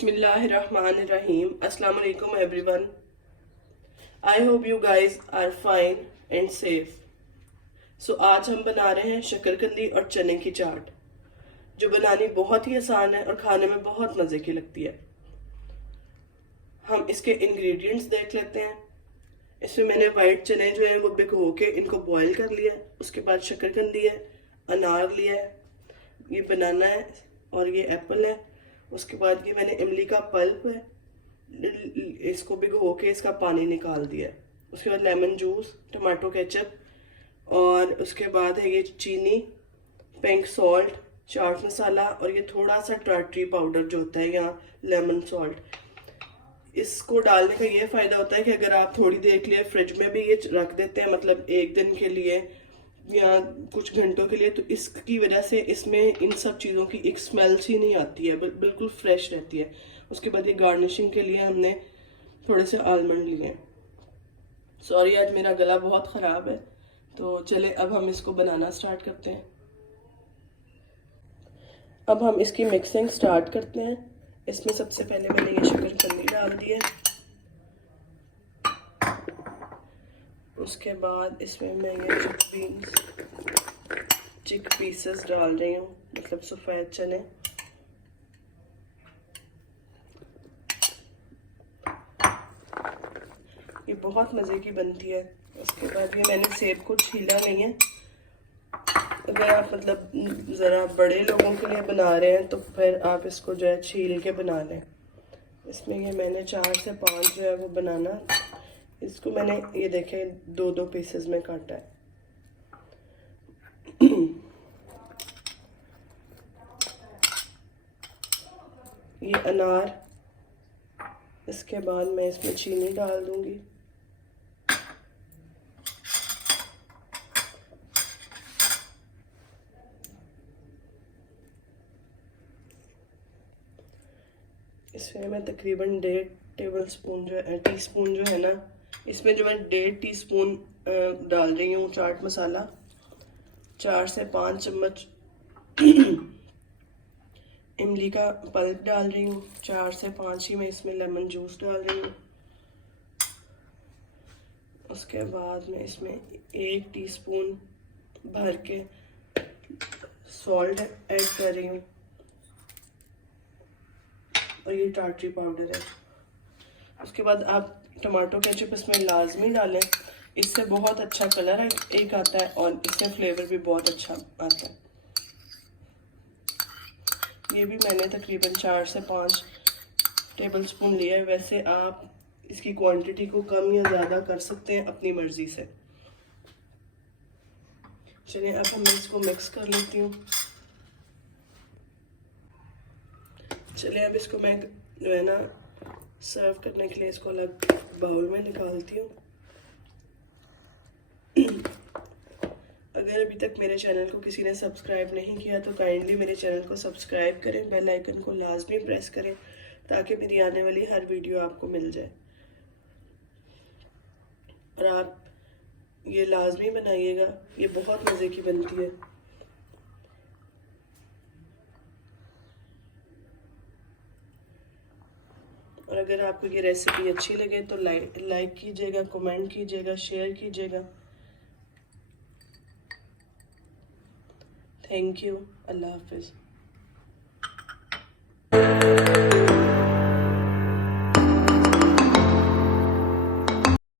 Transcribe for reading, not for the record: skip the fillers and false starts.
Bismillahirrahmanirrahim. Assalamu alaikum everyone. I hope you guys are fine and safe. So आज हम बना रहे हैं शकरकंदी और चने की चाट, जो बनानी बहुत ही आसान है और खाने में बहुत मज़े की लगती है। हम इसके इंग्रेडिएंट्स देख लेते हैं। इसमें मैंने वाइट चने जो हैं वो भिगो के इनको बॉईल कर लिया। उसके बाद शकरकंदी है, अनार लिया है, ये बनाना है और ये एप्पल है। उसके बाद ये मैंने इमली का पल्प है, इसको भिगो के इसका पानी निकाल दिया है। उसके बाद लेमन जूस, टमाटो केचप, और उसके बाद है ये चीनी, पिंक सॉल्ट, चाट मसाला, और ये थोड़ा सा टार्टरी पाउडर जो होता है या लेमन सॉल्ट। इसको डालने का ये फ़ायदा होता है कि अगर आप थोड़ी देर के लिए फ्रिज में भी ये रख देते हैं, मतलब एक दिन के लिए या कुछ घंटों के लिए, तो इसकी वजह से इसमें इन सब चीज़ों की एक स्मेल सी नहीं आती है, बिल्कुल फ्रेश रहती है। उसके बाद ये गार्निशिंग के लिए हमने थोड़े से आलमंड लिए हैं। सॉरी आज मेरा गला बहुत ख़राब है, तो चले अब हम इसको बनाना स्टार्ट करते हैं। अब हम इसकी मिक्सिंग स्टार्ट करते हैं। इसमें सबसे पहले मैंने ये शकरकंदी डाल दी है। उसके बाद इसमें मैं ये चिक पीसेस डाल रही हूँ, मतलब सफ़ेद चने। ये बहुत मज़े की बनती है। उसके बाद ये मैंने सेब को छीला नहीं है। अगर आप मतलब ज़रा बड़े लोगों के लिए बना रहे हैं तो फिर आप इसको जो है छील के बना लें। इसमें ये मैंने 4 से 5 जो है वो बनाना, इसको मैंने ये देखें 2-2 पीसेस में काटा है। ये अनार, इसके बाद मैं इसमें चीनी डाल दूंगी। इसमें मैं तकरीबन 1.5 टेबलस्पून जो है टीस्पून जो है ना, इसमें जो मैं 1.5 टीस्पून डाल रही हूँ चाट मसाला। 4 से 5 चम्मच इमली का पल्प डाल रही हूँ। 4 से 5 ही मैं इसमें लेमन जूस डाल रही हूँ। उसके बाद मैं इसमें 1 टीस्पून भर के सॉल्ट ऐड कर रही हूँ, और ये टार्टरी पाउडर है। उसके बाद आप टमाटो केचप इसमें लाजमी डालें, इससे बहुत अच्छा कलर एक आता है और इससे फ्लेवर भी बहुत अच्छा आता है। ये भी मैंने तकरीबन 4 से 5 टेबलस्पून लिया है। वैसे आप इसकी क्वांटिटी को कम या ज़्यादा कर सकते हैं अपनी मर्ज़ी से। चलिए अब हम इसको मिक्स कर लेती हूँ। चलिए अब इसको मैं जो है ना सर्व करने के लिए इसको अलग बाउल में निकालती हूँ। अगर अभी तक मेरे चैनल को किसी ने सब्सक्राइब नहीं किया तो काइंडली मेरे चैनल को सब्सक्राइब करें, बेल आइकन को लाजमी प्रेस करें ताकि मेरी आने वाली हर वीडियो आपको मिल जाए। और आप ये लाजमी बनाइएगा, ये बहुत मज़े की बनती है। और अगर आपको ये रेसिपी अच्छी लगे तो लाइक कीजिएगा, कमेंट कीजिएगा, शेयर कीजिएगा। Thank you. अल्लाह हाफिज़।